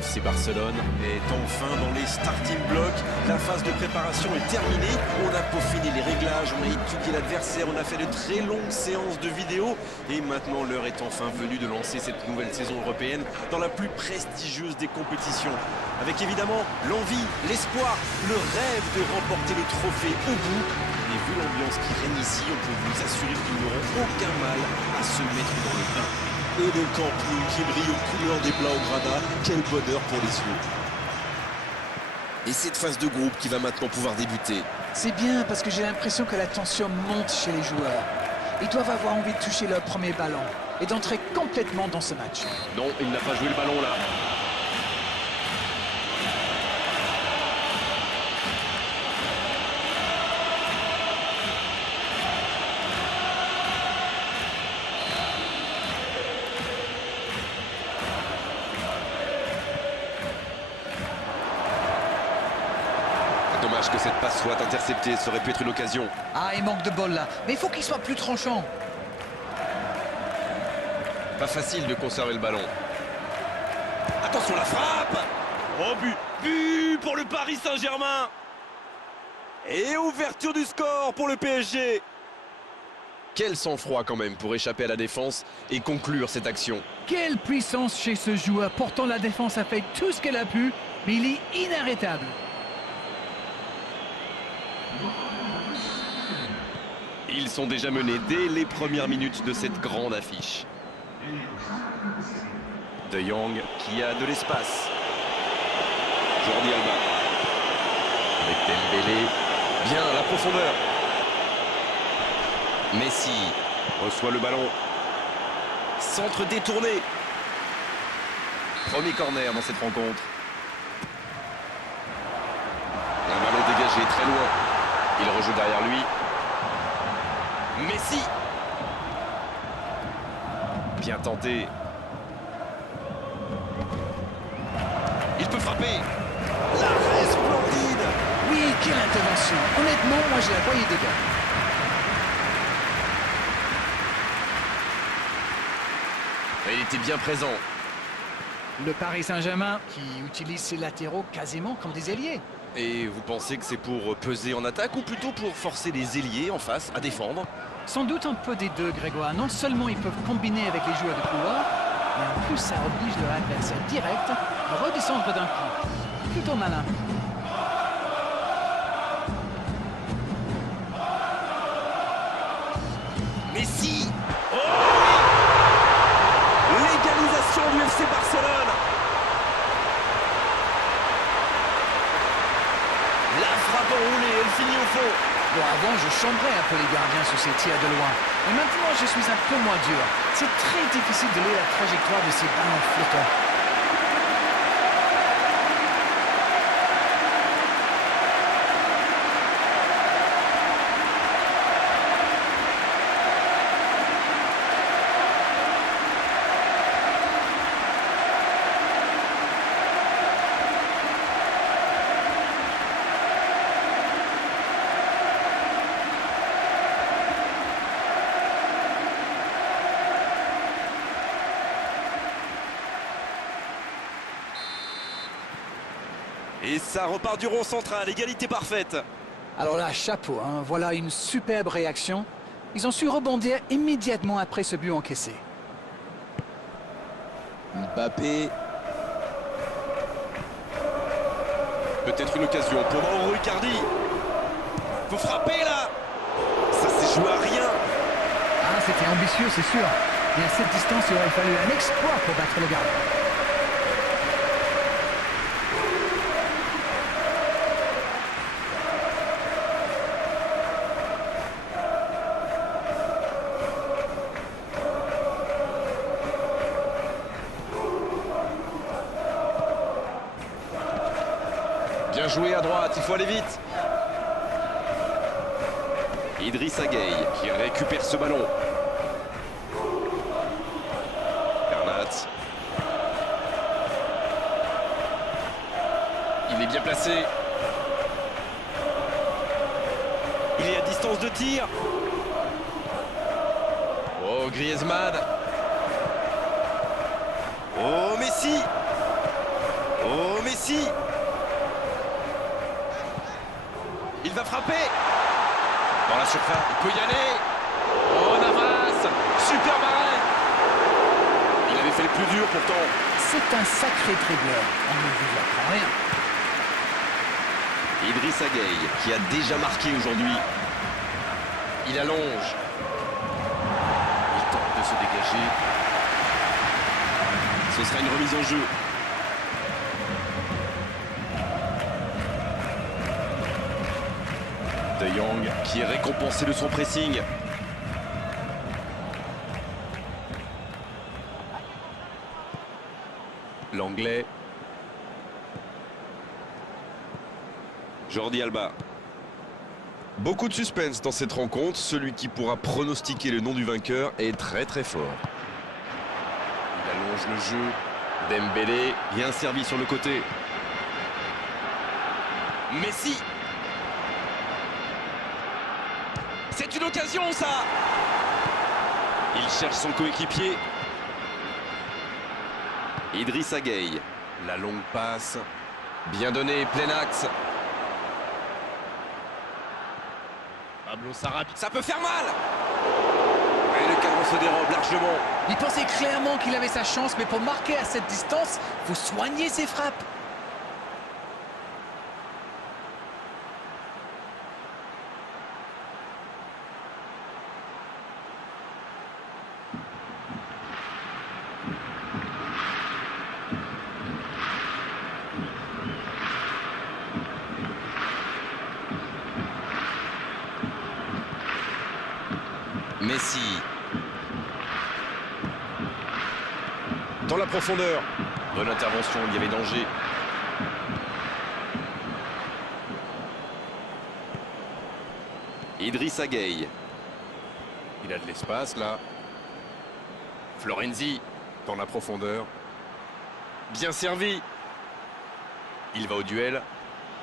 FC Barcelone est enfin dans les starting blocks. La phase de préparation est terminée. On a peaufiné les réglages, on a étudié l'adversaire, on a fait de très longues séances de vidéo. Et maintenant, l'heure est enfin venue de lancer cette nouvelle saison européenne dans la plus prestigieuse des compétitions. Avec évidemment l'envie, l'espoir, le rêve de remporter le trophée au bout. Et vu l'ambiance qui règne ici, on peut vous assurer qu'ils n'auront aucun mal à se mettre dans le bain. Et le Camp Nou qui brille aux couleurs des Blaugrana, quel bonheur pour les yeux. Et cette phase de groupe qui va maintenant pouvoir débuter. C'est bien parce que j'ai l'impression que la tension monte chez les joueurs. Ils doivent avoir envie de toucher leur premier ballon et d'entrer complètement dans ce match. Non, il n'a pas joué le ballon là. Dommage que cette passe soit interceptée, ça aurait pu être une occasion. Ah, il manque de bol là, mais il faut qu'il soit plus tranchant. Pas facile de conserver le ballon. Attention la frappe. Oh but pour le Paris Saint-Germain. Et ouverture du score pour le PSG. Quel sang-froid quand même pour échapper à la défense et conclure cette action. Quelle puissance chez ce joueur. Pourtant la défense a fait tout ce qu'elle a pu, mais il est inarrêtable. Ils sont déjà menés dès les premières minutes de cette grande affiche. De Jong qui a de l'espace. Jordi Alba. Avec Dembélé. Bien, la profondeur. Messi reçoit le ballon. Centre détourné. Premier corner dans cette rencontre. Un ballon dégagé très loin. Il rejoue derrière lui. Messi. Bien tenté. Il peut frapper. L'arrêt splendide. Oui, quelle intervention. Honnêtement, moi je la voyais dedans. Il était bien présent. Le Paris Saint-Germain qui utilise ses latéraux quasiment comme des ailiers. Et vous pensez que c'est pour peser en attaque ou plutôt pour forcer les ailiers en face à défendre? Sans doute un peu des deux, Grégoire. Non seulement ils peuvent combiner avec les joueurs de couloir, mais en plus ça oblige leur adversaire direct à redescendre d'un coup. Plutôt malin. Messi. Oh oui. L'égalisation du FC Barcelone. La frappe enroulée, elle finit au fond. Bon, avant, je chambrais un peu les gardiens sur ces tirs de loin. Mais maintenant, je suis un peu moins dur. C'est très difficile de lire la trajectoire de ces ballons flottants. Et ça repart du rond central, égalité parfaite. Alors là, chapeau, hein. Voilà une superbe réaction. Ils ont su rebondir immédiatement après ce but encaissé. Mbappé. Peut-être une occasion pour Mauro Icardi. Faut frapper là. Ça s'est joué à rien. Ah, c'était ambitieux, c'est sûr. Et à cette distance, il aurait fallu un exploit pour battre le gardien. Bien joué à droite, il faut aller vite. Idrissa Gueye qui récupère ce ballon. Bernat. Il est bien placé. Il est à distance de tir. Oh, Griezmann. Oh, Messi. Messi. Il va frapper. Dans la surface, il peut y aller. Oh, Navas. Super arrêt. Il avait fait le plus dur pourtant. C'est un sacré dribbleur, on ne vous apprend rien. Idrissa Gueye, qui a déjà marqué aujourd'hui. Il allonge. Il tente de se dégager. Ce sera une remise en jeu. De Jong, qui est récompensé de son pressing. L'anglais. Jordi Alba. Beaucoup de suspense dans cette rencontre. Celui qui pourra pronostiquer le nom du vainqueur est très très fort. Il allonge le jeu. Dembélé, bien servi sur le côté. Messi. C'est une occasion ça. Il cherche son coéquipier. Idrissa Gueye. La longue passe. Bien donné, plein axe. Pablo Sarabia. Ça peut faire mal. Et le cadre se dérobe largement. Il pensait clairement qu'il avait sa chance, mais pour marquer à cette distance, il faut soigner ses frappes. Messi. Dans la profondeur. Bonne intervention, il y avait danger. Idrissa Gueye. Il a de l'espace là. Florenzi. Dans la profondeur. Bien servi. Il va au duel.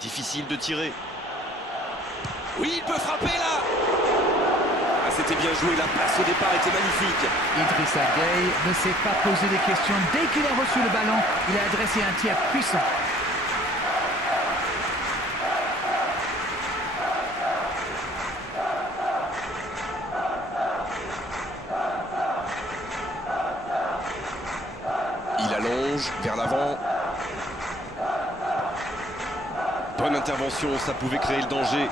Difficile de tirer. Oui, il peut frapper là. Ah, c'était bien joué, la passe au départ était magnifique. Idrissa Gueye ne s'est pas posé des questions. Dès qu'il a reçu le ballon, il a adressé un tir puissant. Il allonge vers l'avant. Bonne intervention, ça pouvait créer le danger.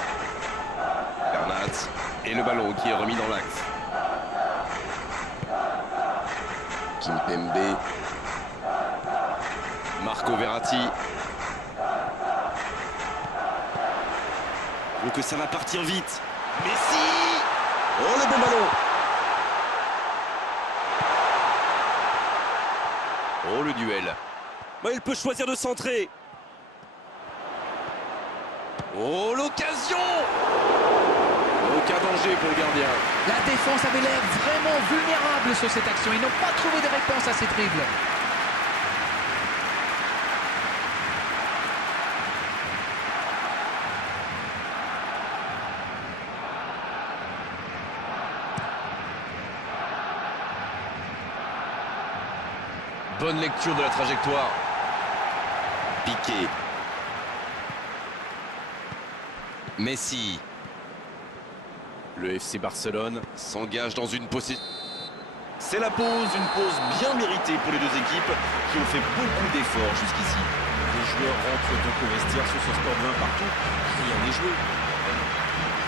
Bernat. Et le ballon qui est remis dans l'axe. Kimpembe. Marco Verratti. Oh, que ça va partir vite. Messi. Oh, le bon ballon. Oh, le duel. Bah, il peut choisir de centrer. Oh, l'occasion. Aucun danger pour le gardien. La défense avait l'air vraiment vulnérable sur cette action. Ils n'ont pas trouvé de réponse à ces dribbles. Bonne lecture de la trajectoire. Piqué. Messi. Le FC Barcelone s'engage dans une possession. C'est la pause, une pause bien méritée pour les deux équipes qui ont fait beaucoup d'efforts jusqu'ici. Les joueurs rentrent donc au vestiaire sur ce score de 1 partout. Rien n'est joué.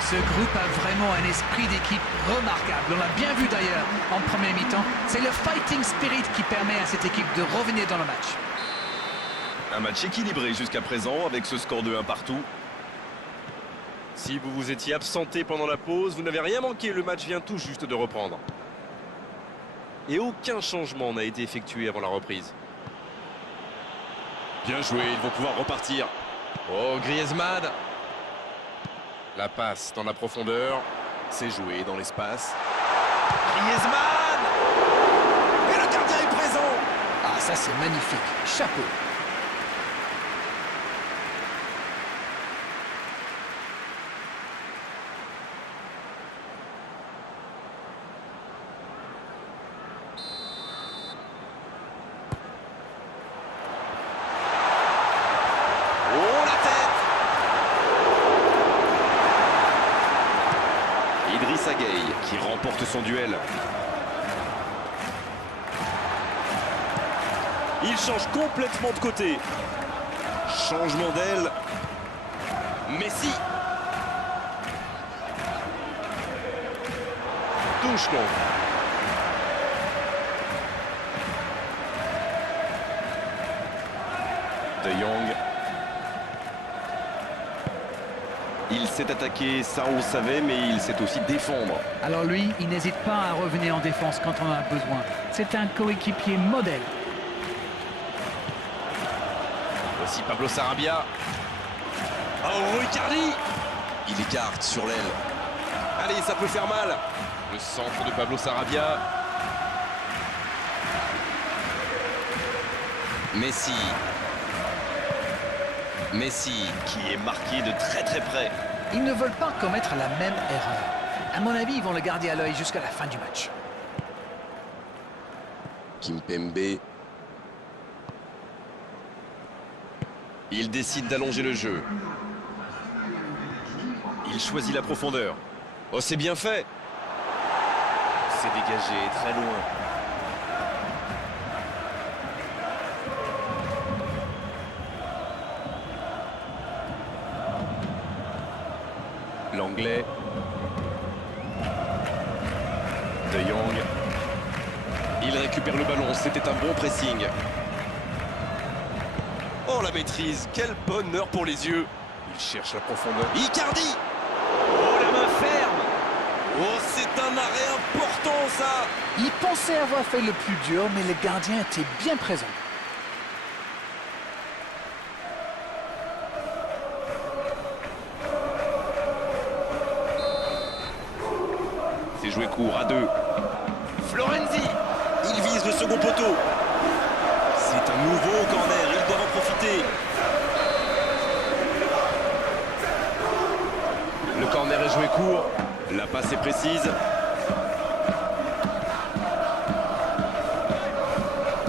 Ce groupe a vraiment un esprit d'équipe remarquable. On l'a bien vu d'ailleurs en première mi-temps. C'est le fighting spirit qui permet à cette équipe de revenir dans le match. Un match équilibré jusqu'à présent avec ce score de 1 partout. Si vous vous étiez absenté pendant la pause, vous n'avez rien manqué. Le match vient tout juste de reprendre. Et aucun changement n'a été effectué avant la reprise. Bien joué, ils vont pouvoir repartir. Oh, Griezmann. La passe dans la profondeur. C'est joué dans l'espace. Griezmann. Et le gardien est présent. Ah, ça c'est magnifique. Chapeau. Sagay qui remporte son duel. Il change complètement de côté. Changement d'aile. Messi. Touche donc. De Jong. Il s'est attaqué, ça on le savait, mais il sait aussi défendre. Alors lui, il n'hésite pas à revenir en défense quand on en a besoin. C'est un coéquipier modèle. Voici Pablo Sarabia. Oh, Icardi. Il écarte sur l'aile. Allez, ça peut faire mal. Le centre de Pablo Sarabia. Messi. Messi qui est marqué de très très près. Ils ne veulent pas commettre la même erreur. À mon avis, ils vont le garder à l'œil jusqu'à la fin du match. Kimpembe. Il décide d'allonger le jeu. Il choisit la profondeur. Oh, c'est bien fait. C'est dégagé très loin. L'anglais. De Jong. Il récupère le ballon, c'était un bon pressing. Oh la maîtrise, quel bonheur pour les yeux. Il cherche la profondeur. Icardi. Oh la main ferme. Oh c'est un arrêt important ça. Il pensait avoir fait le plus dur, mais le gardien était bien présent. C'est joué court à deux. Florenzi. Il vise le second poteau. C'est un nouveau corner, ils doivent en profiter. Le corner est joué court. La passe est précise.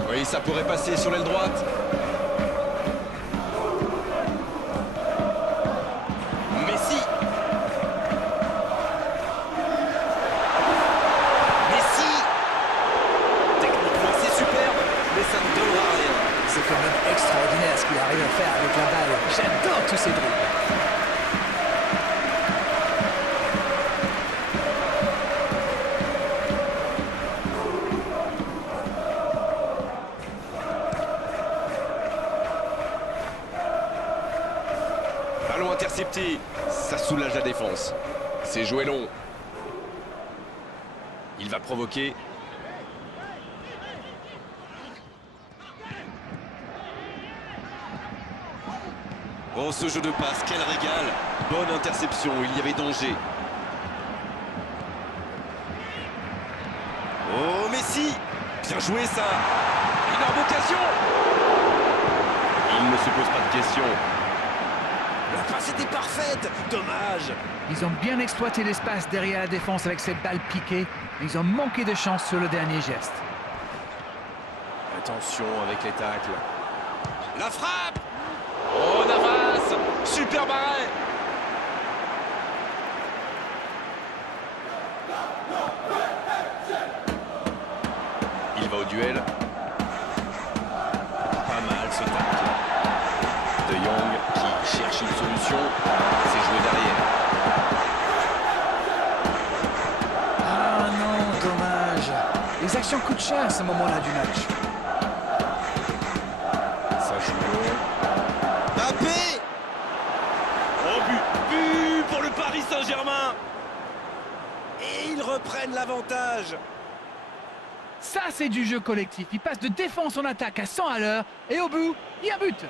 Oui, ça pourrait passer sur l'aile droite. Messi. Messi. Techniquement, c'est superbe, mais ça ne donnera rien. C'est quand même extraordinaire ce qu'il arrive à faire avec la balle. J'adore tous ces dribbles. Ballon intercepté, ça soulage la défense. C'est joué long. Il va provoquer. Oh, ce jeu de passe, quel régal. Bonne interception, il y avait danger. Oh, Messi. Bien joué ça. Énorme occasion. Il ne se pose pas de questions. La passe était parfaite. Dommage. Ils ont bien exploité l'espace derrière la défense avec cette balle piquée, mais ils ont manqué de chance sur le dernier geste. Attention avec les tacles. La frappe. Oh, Navas. Super arrêt. Il va au duel. Pas mal ce tacle. De Jong qui cherche une solution. C'est joué derrière. Ah non, dommage. Les actions coûtent cher à ce moment-là du match. Ça joue long. Mbappé. Oh, but pour le Paris Saint-Germain. Et ils reprennent l'avantage. Ça, c'est du jeu collectif. Ils passent de défense en attaque à 100 à l'heure. Et au bout, il y a but.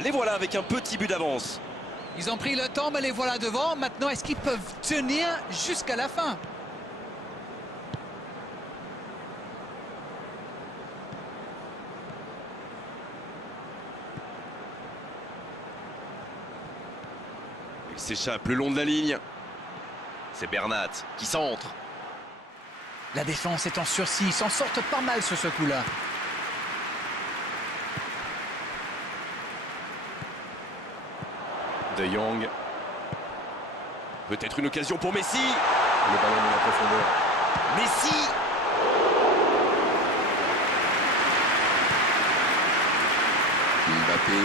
Les voilà avec un petit but d'avance. Ils ont pris le temps, mais les voilà devant. Maintenant, est-ce qu'ils peuvent tenir jusqu'à la fin? Il s'échappe le long de la ligne. C'est Bernat qui centre. La défense est en sursis. Ils s'en sortent pas mal sur ce coup-là. De Jong. Peut-être une occasion pour Messi. Le ballon dans la profondeur. Messi. Mbappé.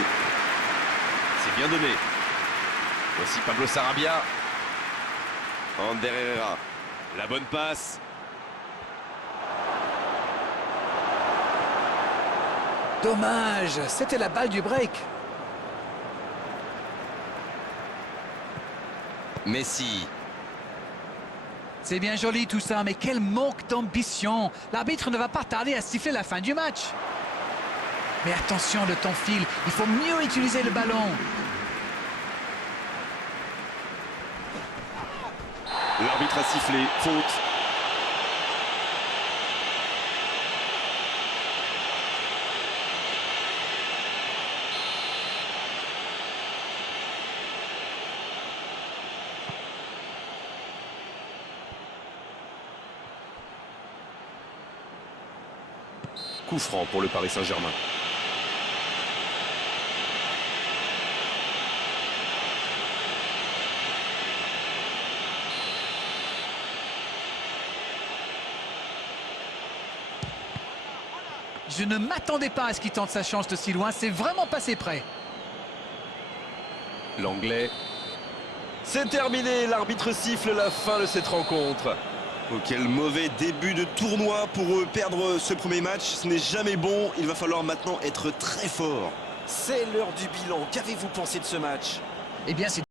C'est bien donné. Voici Pablo Sarabia. Ander Herrera. La bonne passe. Dommage, c'était la balle du break. Messi. C'est bien joli tout ça, mais quel manque d'ambition. L'arbitre ne va pas tarder à siffler la fin du match. Mais attention, le temps file, il faut mieux utiliser le ballon. L'arbitre a sifflé, faute. Coup franc pour le Paris Saint-Germain. Je ne m'attendais pas à ce qu'il tente sa chance de si loin, c'est vraiment passé près. L'Anglais. C'est terminé, l'arbitre siffle la fin de cette rencontre. Oh, quel mauvais début de tournoi pour eux. Perdre ce premier match, ce n'est jamais bon. Il va falloir maintenant être très fort. C'est l'heure du bilan. Qu'avez-vous pensé de ce match? Eh bien, c'est